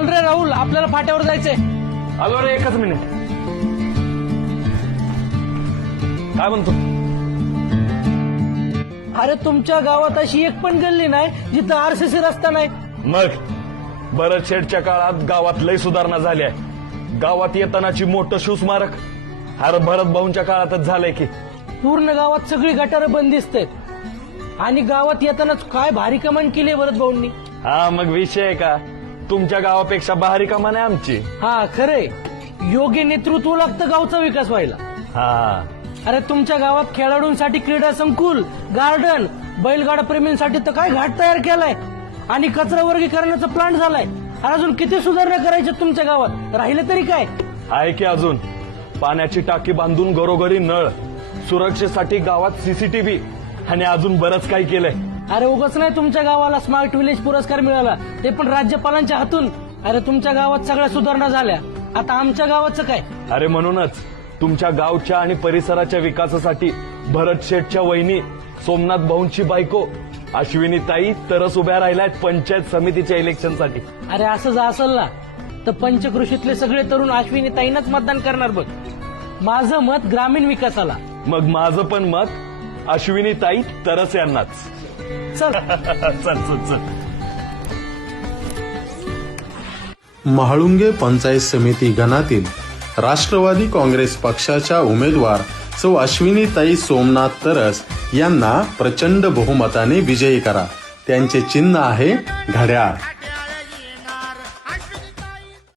चल रे राहुल, आपल्याला फाट्यावर जायचंय. आलो रे, एकच मिनिट. काय म्हणतो? अरे तुमच्या गावात अशी एक पण गल्ली नाही जिथं आरसीसी रस्ता नाही. मग भरत शेठच्या काळात गावात लय सुधारणा झाली आहे. गावात येतानाची मोठं शिवस्मारक अरे भरत भाऊंच्या काळातच झालंय की. पूर्ण गावात सगळी गटारं बंद दिसते आणि गावात येतानाच काय भारी कमान केली भरत भाऊंनी. हा मग विषय आहे का? तुमच्या गावापेक्षा भारी कमान आहे आमची. हा खरंय, योग्य नेतृत्व लागतं गावचा विकास व्हायला. हा अरे तुमच्या गावात खेळाडूंसाठी क्रीडा संकुल, गार्डन, बैलगाडा प्रेमींसाठी तर काय घाट तयार केलाय आणि कचरा वर्गीकरणाचा प्लांट झालाय. आणि अजून किती सुधारणा करायच्या तुमच्या गावात, राहिले तरी काय? आहे की अजून पाण्याची टाकी बांधून घरोघरी नळ, सुरक्षेसाठी गावात सीसीटीव्ही आणि अजून बरंच काही केलंय. अरे उगाच नाही तुमच्या गावाला स्मार्ट विलेज पुरस्कार मिळाला, ते पण राज्यपालांच्या हातून. अरे तुमच्या गावात सगळ्या सुधारणा झाल्या, आता आमच्या गावाचं काय? अरे म्हणूनच तुमच्या गावच्या आणि परिसराच्या विकासासाठी भरत शेठच्या वहिनी सोमनाथ भाऊंची बायको अश्विनी ताई तरस उभ्या राहिल्यात पंचायत समितीच्या इलेक्शनसाठी. अरे असं जर असेल ना तर पंचकृषीतले सगळे तरुण अश्विनी ताईंनाच मतदान करणार बघ. माझं मत ग्रामीण विकासाला. मग माझं पण मत अश्विनी ताई तरस यांनाच. चल चल चल चल. म्हाळुंगे पंचायत समिती गणातील राष्ट्रवादी काँग्रेस पक्षाच्या उमेदवार सौ अश्विनीताई सोमनाथ तरस यांना प्रचंड बहुमताने विजयी करा. त्यांचे चिन्ह आहे घड्याळ.